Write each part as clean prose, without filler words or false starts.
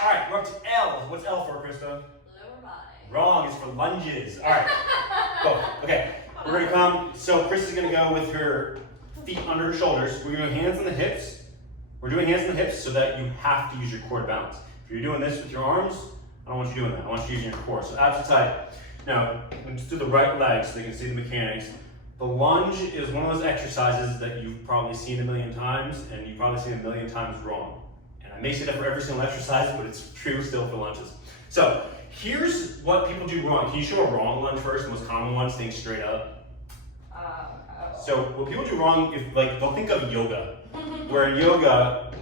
All right, we're up to L. What's L for, Krista? Lower body. Wrong, it's for lunges. All right, go. Okay, we're gonna come, so Krista's gonna go with her feet under her shoulders. We're gonna go hands on the hips. We're doing hands on the hips so that you have to use your core to balance. If you're doing this with your arms, I don't want you doing that. I want you using your core. So abs are tight. Now, let's do the right leg so you can see the mechanics. The lunge is one of those exercises that you've probably seen a million times, and you've probably seen a million times wrong. And I may say that for every single exercise, but it's true still for lunges. So here's what people do wrong. Can you show a wrong lunge first? The most common one, staying straight up. So what people do wrong is they'll think of yoga, where in yoga,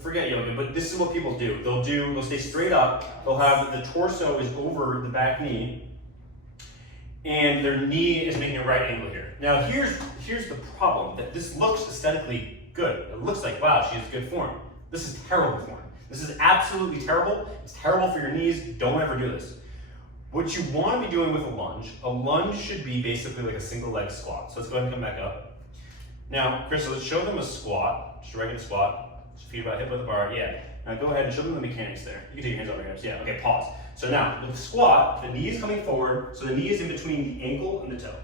forget yoga, but this is what people do. They'll stay straight up. They'll have the torso is over the back knee, and their knee is making a right angle here. Now here's the problem, that this looks aesthetically good. It looks like, wow, she has good form. This is terrible form. This is absolutely terrible. It's terrible for your knees. Don't ever do this. What you want to be doing with a lunge should be basically like a single leg squat. So let's go ahead and come back up. Now, Krista, let's show them a squat, just a regular squat. Just feet about hip width apart, yeah. Now go ahead and show them the mechanics there. You can take your hands off your hips, yeah, okay, pause. So now, with the squat, the knee is coming forward, so the knee is in between the ankle and the toe.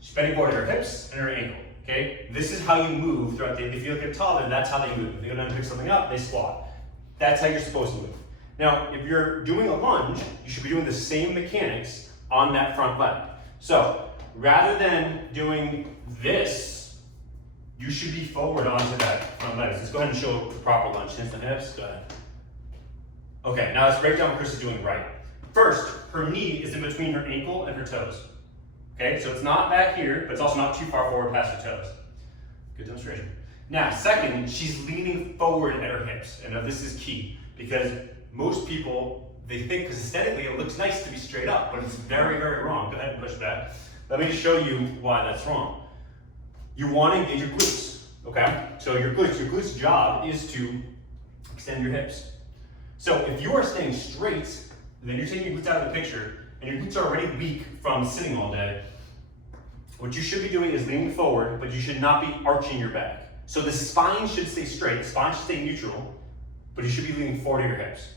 She's bending forward at her hips and her ankle, okay? This is how you move throughout the day. If you look at taller, that's how they move. If they go down to pick something up, they squat. That's how you're supposed to move. Now, if you're doing a lunge, you should be doing the same mechanics on that front leg. So, rather than doing this, you should be forward onto that front leg. So let's go ahead and show the proper lunge. Hands to hips, go ahead. Okay, now let's break down what Chris is doing right. First, her knee is in between her ankle and her toes. Okay, so it's not back here, but it's also not too far forward past her toes. Good demonstration. Now, second, she's leaning forward at her hips. And now this is key, because most people, they think, because aesthetically it looks nice to be straight up, but it's very, very wrong. Go ahead and push back. Let me just show you why that's wrong. You want to engage your glutes, okay? So your glutes' job is to extend your hips. So if you are staying straight, then you're taking your glutes out of the picture, and your glutes are already weak from sitting all day. What you should be doing is leaning forward, but you should not be arching your back. So the spine should stay straight, the spine should stay neutral, but you should be leaning forward to your hips.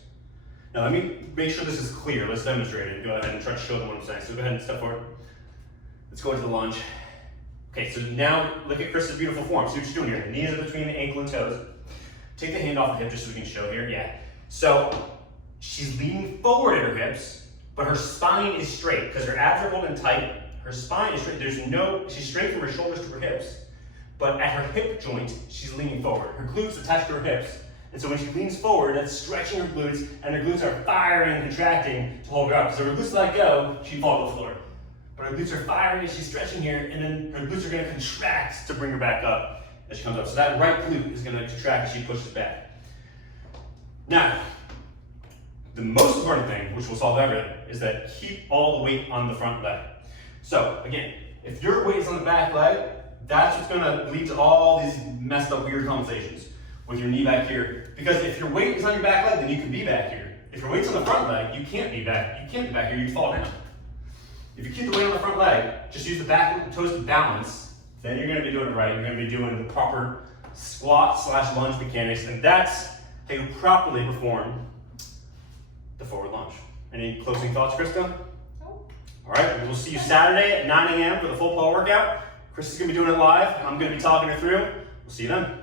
Now let me make sure this is clear. Let's demonstrate it. Go ahead and try to show them what I'm saying. So go ahead and step forward. Let's go into the lunge. Okay, so now look at Krista's beautiful form. See what she's doing here. Knees are between the ankle and toes. Take the hand off the hip just so we can show here. Yeah. So she's leaning forward at her hips, but her spine is straight because her abs are holding tight. Her spine is straight. She's straight from her shoulders to her hips, but at her hip joint, she's leaning forward. Her glutes attached to her hips. And so when she leans forward, that's stretching her glutes, and her glutes are firing and contracting to hold her up. Because if her glutes let go, she'd fall to the floor. But her glutes are firing as she's stretching here, and then her glutes are going to contract to bring her back up as she comes up. So that right glute is going to contract as she pushes back. Now, the most important thing, which will solve everything, is that keep all the weight on the front leg. So again, if your weight is on the back leg, that's what's going to lead to all these messed up weird compensations with your knee back here. Because if your weight is on your back leg, then you can be back here. If your weight's on the front leg, you can't be back. You can't be back here, you fall down. If you keep the weight on the front leg, just use the back toes to balance, then you're gonna be doing it right. You're gonna be doing the proper squat/lunge mechanics, and that's how you properly perform the forward lunge. Any closing thoughts, Krista? Nope. All right, we'll see you Saturday at 9 a.m. for the full power workout. Krista's gonna be doing it live. I'm gonna be talking her through. We'll see you then.